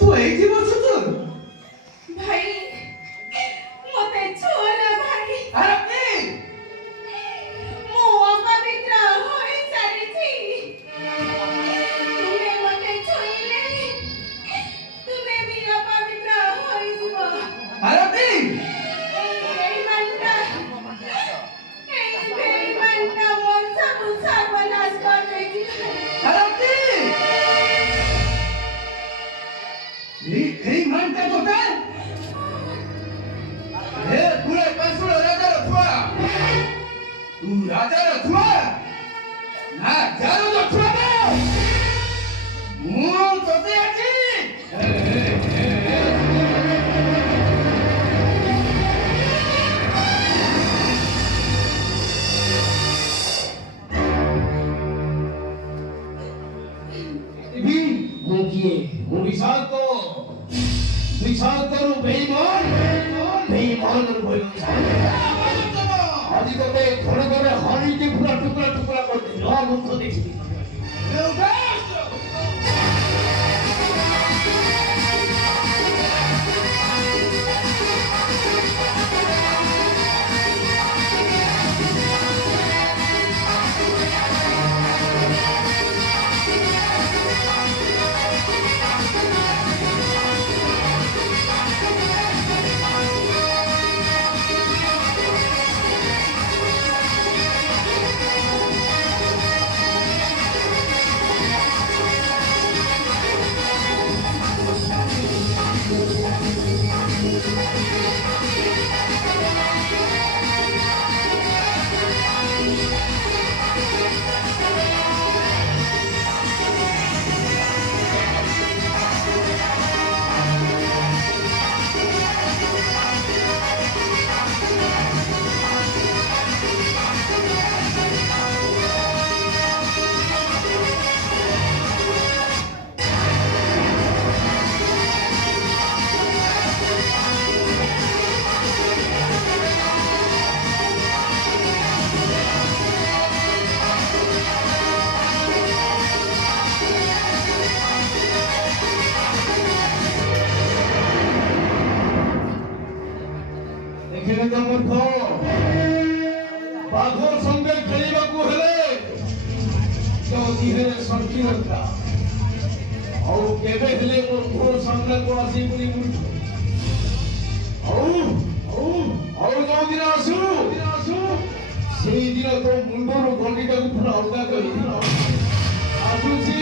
ତୁ ଏଇଠି ବସୁଛୁ? ଭାଇ ମତେ ଛୁଅରେ ଭାଇ ଆରେ କି? ମୁଁ ଅପବିତ୍ର ହୋଇ ସାରିଛି। ତୁମେ ମତେ ଛୁଇଁଲେ ତୁମେ ବି ଅପବିତ୍ର ହୋଇଯିବ। ଆରେ କି? এই বেঈমানটা মোর ସବୁ ସର୍ବନାଶ କରିଦେଇଛି। ଆରେ କି? এই মানটা তোটা? ଏ ତୁଳେ ପାଶୁଳ ରାଜାର ଛୁଆ। ତୁ ରାଜାର ଛୁଆ ନା ଚାରୁର ଛୁଆ ବେ? ମୁଁ ତତେ ଅଛି। ମୁଁ କିଏ? ମୁଁ ବିଶାନ୍ତ ବିଶାନ୍ତରୁ ବେଇମାନରୁ ଆଜି ତତେ ଖଡ଼ଗରେ ହଣିକି ପୁରା ଟୁକୁରା ଟୁକୁରା କରିଦେବି। ମୁଖ ଦେଖିବି। ଦେଖିଲେ ତ ମୂର୍ଖ, ବାଘ ସଙ୍ଗେ ଖେଳିବାକୁ ହେଲେ ଦେହରେ ଶକ୍ତି ଦରକାର। ଆଉ କେବେ ହେଲେ ମୋ ପୁଅ ସାମ୍ନାକୁ ଆସିବୁନି ମୂର୍ଖ। ଆଉ ଯୋଉଦିନ ଆସୁ ସେଇଦିନ ତୋ ମୁଣ୍ଡରୁ ଗଣ୍ଡିଟାକୁ ପୁରା ଅଲଗା କରି ଆସୁଛି।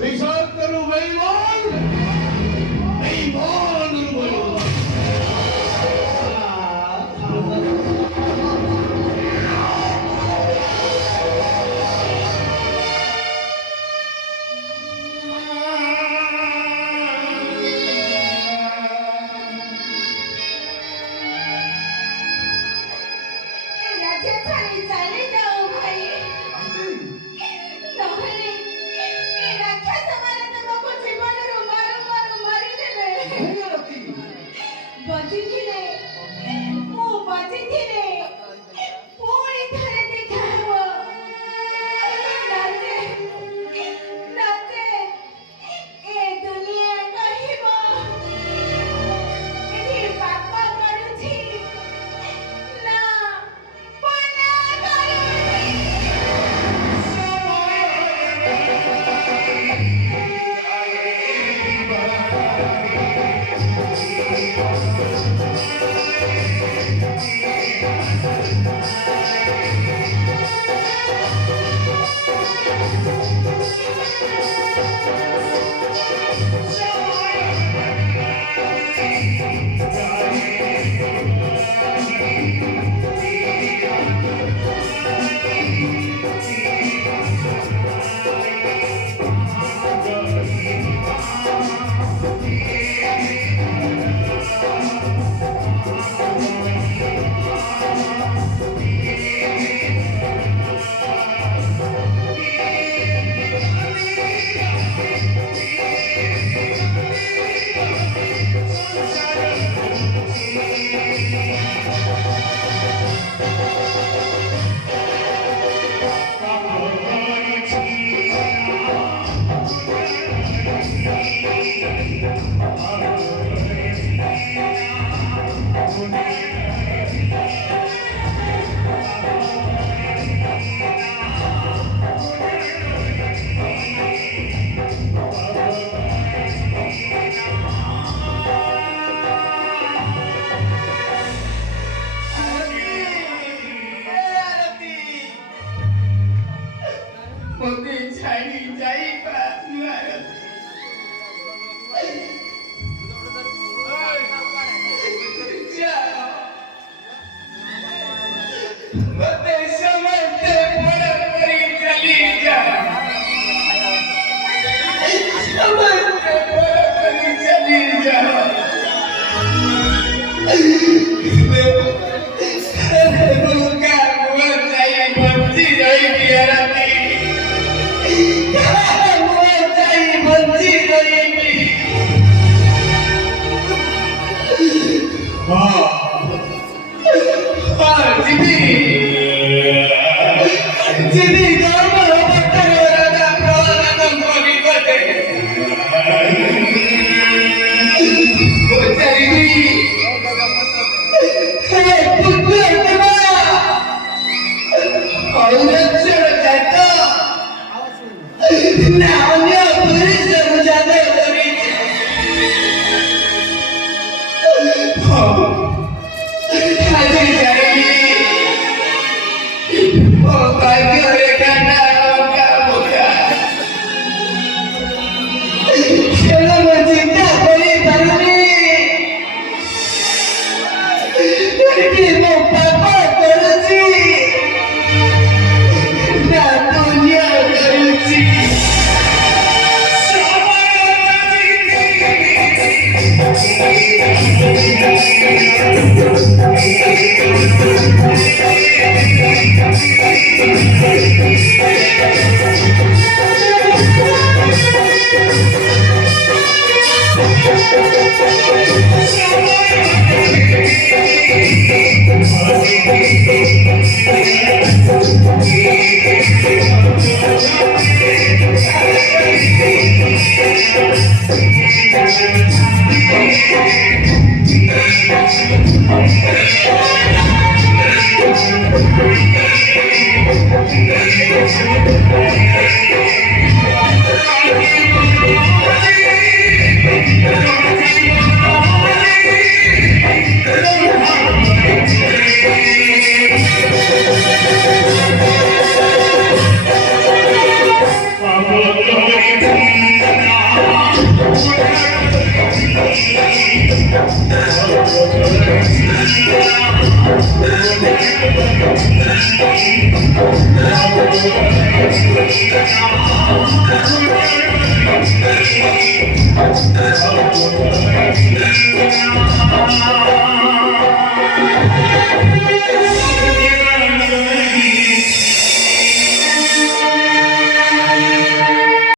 ବିଶାନ୍ତରୁ ବେଇମାନରୁ Jadi kamu berkata perlahan mengikuti. Bocah ini, hei putra tua, orang cerita, namanya beri serjana beri. Haji jadi, bagaikan kamu kan? Jangan mencinta beri tani. Ibu papa keruci, natunya keruci. Thank you.